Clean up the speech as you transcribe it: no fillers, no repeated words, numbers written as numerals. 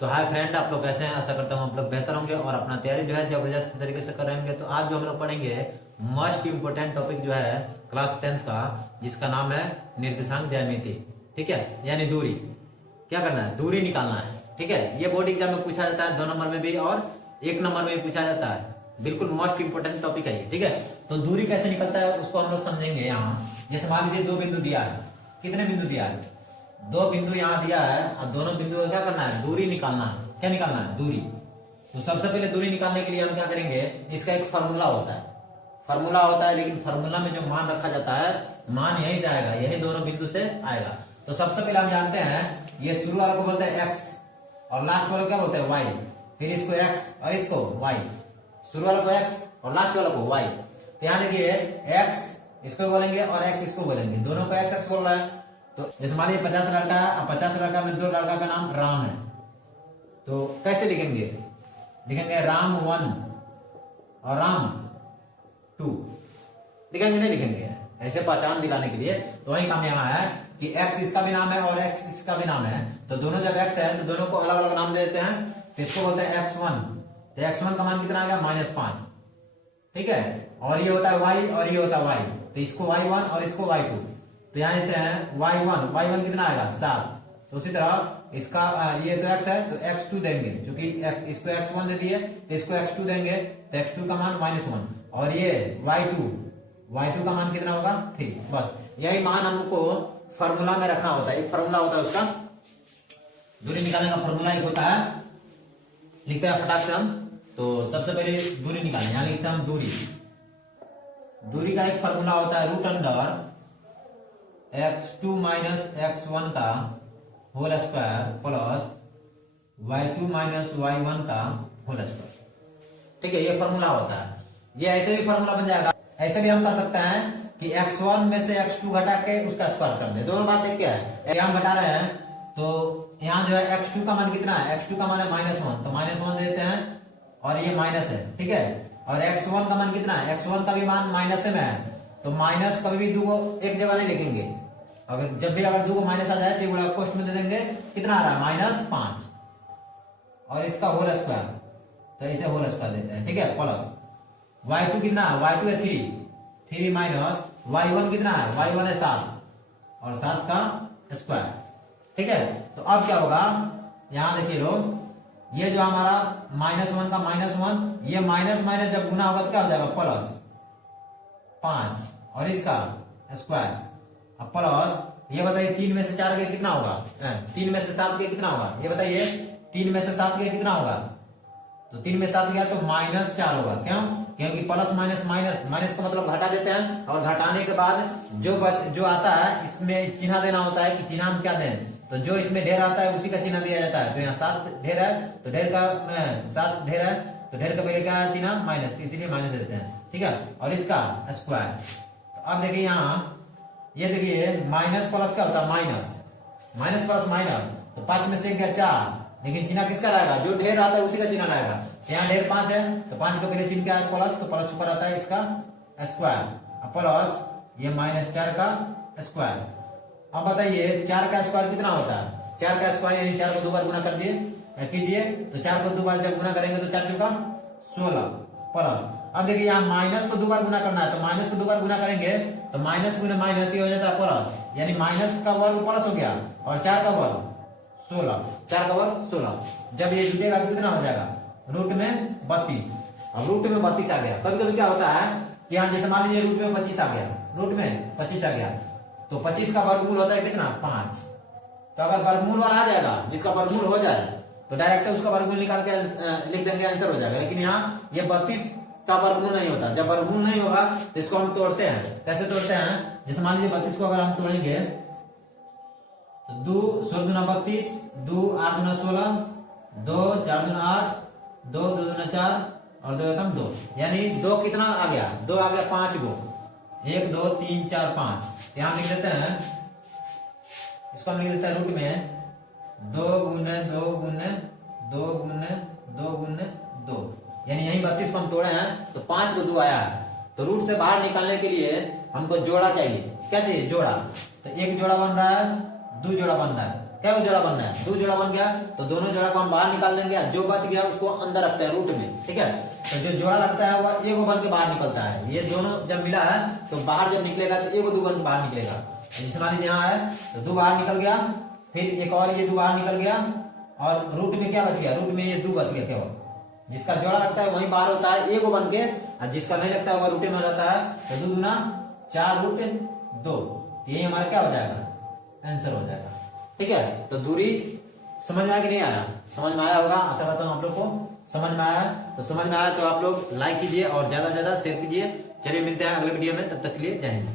तो hi friend, आप लोग कैसे हैं? आशा करता हूँ आप लोग बेहतर होंगे और अपना तैयारी जो है जबरदस्त तरीके से कर रहे होंगे। तो आज जो हम लोग पढ़ेंगे मोस्ट इंपोर्टेंट टॉपिक जो है क्लास 10th का, जिसका नाम है निर्देशांक ज्यामिति। ठीक है, यानी दूरी। क्या करना है? दूरी निकालना है। ठीक है, ये बोर्ड एग्जाम में पूछा जाता है 2 नंबर में भी और 1 नंबर में भी पूछा जाता है। बिल्कुल मोस्ट इंपोर्टेंट टॉपिक है ये। ठीक है, तो दूरी कैसे निकलता है उसको हम लोग समझेंगे। यहाँ जैसे मान लीजिए 2 बिंदु दिया है। कितने बिंदु दिया है? 2 बिंदु यहाँ दिया है और दोनों बिंदु का क्या करना है? दूरी निकालना है। क्या निकालना है? दूरी। तो सबसे पहले दूरी निकालने के लिए हम क्या करेंगे? इसका एक फार्मूला होता है। फार्मूला होता है, लेकिन फार्मूला में जो मान रखा जाता है, मान यहीं से आएगा, यही दोनों बिंदु से आएगा। तो सबसे पहले हम जानते हैं, ये शुरू वाले को बोलते हैं x और लास्ट वाले को क्या बोलते हैं? y। फिर इसको x और इसको y। शुरू वाले को x और लास्ट वाले को y। तो यहाँ देखिए x इसको बोलेंगे और x इसको बोलेंगे, दोनों को x बोल रहा है। तो जैसे मान लीजिए 50 लड़का है और 50 लड़का में 2 लड़का का नाम राम है। तो कैसे लिखेंगे? लिखेंगे राम 1 और राम 2। लिखेंगे? नहीं लिखेंगे, ऐसे पहचान दिलाने के लिए। तो वही काम यहाँ है कि x इसका भी नाम है और x इसका भी नाम है। तो दोनों जब x है तो दोनों को अलग अलग नाम दे देते हैं। तो इसको बोलते हैं x1। तो x1 का मान कितना आ गया? -5। ठीक है, और ये होता है y और ये होता है y। तो इसको y1 और इसको y2। तो यहाँ देते हैं y1 कितना आएगा? 7। तो उसी तरह इसका ये तो x है तो x2 देंगे, क्योंकि इसको x1 दे दिए तो इसको x2 देंगे। तो x2 का मान -1 और ये y2 का मान कितना होगा? 3। बस यही मान हमको फार्मूला में रखना होता है। एक फार्मूला होता है उसका, दूरी निकालने का फार्मूला एक होता है। लिखते हैं फटाक से हम। तो सबसे पहले दूरी निकालें, यहाँ लिखते हैं हम दूरी का एक फार्मूला होता है √अंडर x2 - x1 का whole square plus y2 - y1 का होल स्क्वायर। ठीक है, ये फार्मूला होता है। ये ऐसे भी फार्मूला बन जाएगा। ऐसे भी हम कर सकते हैं कि x1 में से x2 घटा के उसका स्क्वायर कर दे। दोनों बात एक क्या है? हम घटा रहे हैं तो यहाँ जो है x2 का मान कितना है? x2 का मान है -1, तो -1 देते हैं और ये माइनस है। ठीक है, और x1 का मान कितना है? x1 का भी मान माइनस में है। तो माइनस कभी भी दो एक जगह नहीं लिखेंगे। अगर जब भी अगर 2 माइनस आ जाए तो गुणा कोष्ठ में दे देंगे। कितना आ रहा है? -5 और इसका होल स्क्वायर। तो इसे होल स्क्वायर देते हैं। ठीक है, प्लस y2 कितना है? y2 है 3 माइनस y1 कितना है? y1 है 7 और 7 का स्क्वायर। ठीक है, तो अब क्या होगा? यहां देखिए लोग, ये जो हमारा -1 का -1, ये माइनस माइनस जब गुना होगा तो क्या हो जाएगा? +5 और इसका स्क्वायर। अब प्लस ये बताइए 3 में से 4 के कितना होगा? 3 में से 7 के कितना होगा? ये बताइए 3 में से 7 के कितना होगा? तो 3 में 7 गया तो -4 होगा। क्यों? क्योंकि प्लस माइनस माइनस का मतलब घटा देते हैं, और घटाने के बाद जो आता है इसमें चिन्ह देना होता है कि चिन्ह हम क्या दें। तो जो इसमें ढेर आता है उसी का चिन्ह दिया जाता है। तो यहाँ 7 ढेर है तो ढेर का 7 ढेर है तो ढेर का पहले क्या है? चिन्ह माइनस, इसीलिए माइनस देते हैं। ठीक है, और इसका स्क्वायर। तो अब देखिए यहाँ, ये देखिए माइनस प्लस क्या होता है? Minus plus minus. तो 5 में से गया 4, लेकिन चिन्ह किसका लाएगा? जो ढेर आता है उसी का चिन्ह लाएगा। यहाँ ढेर 5 है तो 5 का पहले चिन्ह क्या है? प्लस। तो प्लस ऊपर आता है इसका स्क्वायर प्लस ये -4 का स्क्वायर। अब बताइए 4 का स्क्वायर कितना होता है? 4 का स्क्वायर यानी 4 को 2 बार गुना कर दिए कीजिए। तो 4 को 2 बार जब गुना करेंगे तो 4 चौका 16 प्लस। अब देखिए यहाँ माइनस को 2 बार गुना करना है, तो माइनस को 2 बार गुना करेंगे तो माइनस गुना माइनस ये हो जाता है प्लस, यानी माइनस का वर्ग प्लस हो गया और 4 का वर्ग 16। 4 का वर्ग 16। जब ये जुटेगा तो कितना हो जाएगा? रूट में 32। अब रूट में 32 आ गया। कभी कभी क्या होता है कि यहाँ जैसे मान लीजिए रूट में 25 आ गया, रूट में 25 आ गया तो 25 का वर्गमूल होता है कितना? 5। तो अगर वर्गमूल वाला आ जाएगा, जिसका वर्गमूल हो जाए तो डायरेक्ट उसका वर्गमूल निकाल के लिख देंगे, आंसर हो जाएगा। लेकिन यहाँ ये 32 का वर्गमूल नहीं होता। जब वर्गमूल नहीं होगा तो इसको हम तोड़ते हैं। कैसे तोड़ते हैं? जैसे मान लीजिए 32 को अगर हम तोड़ेंगे तो 2 16 दूना 32, 2 8 दूना 16, 2 4 दूना 8, 2 2 दूना 4 और 2 एकम 2, यानी 2 कितना आ गया? 2 आ गया 5 गो। 1 2 3 4 5। यहाँ लिख देते हैं, इसको हम लिख देते हैं रूट में 2 गुने 2 गुने 2 गुने 2 गुने 2, यानी यही 32 को हम तोड़े हैं तो 5 को 2 आया है। तो रूट से बाहर निकालने के लिए हमको जोड़ा चाहिए। क्या चाहिए? जोड़ा। तो 1 जोड़ा बन रहा है, 2 जोड़ा बन रहा है। क्या जोड़ा बनना है, 2 जोड़ा बन गया, तो दोनों जोड़ा को हम बाहर निकाल देंगे, जो बच गया उसको अंदर रखते हैं रूट में, ठीक है। तो जो जोड़ा लगता है वो एगो बन के बाहर निकलता है, ये दोनों जब मिला है तो बाहर जब निकलेगा तो एगो 2 बन के बाहर निकलेगा। जैसे मान लीजिए यहाँ है तो 2 बाहर निकल गया, फिर एक और ये 2 बाहर निकल गया, और रूट में क्या बच गया, रूट में ये 2 बच गया केवल। जिसका जोड़ा लगता है वहीं बाहर होता है एगो बन के, और जिसका नहीं लगता है वो रूटे में रहता है, तो 2 दूना 4 रूट 2, ये हमारा क्या हो जाएगा, आंसर हो जाएगा, ठीक है। तो दूरी समझ में आया कि नहीं आया, समझ में आया होगा, आशा करता हूँ आप लोग को समझ में आया है। तो समझ में आया तो आप लोग लाइक कीजिए और ज्यादा से ज्यादा शेयर कीजिए। चलिए मिलते हैं अगले वीडियो में, तब तक के लिए जय हिंद।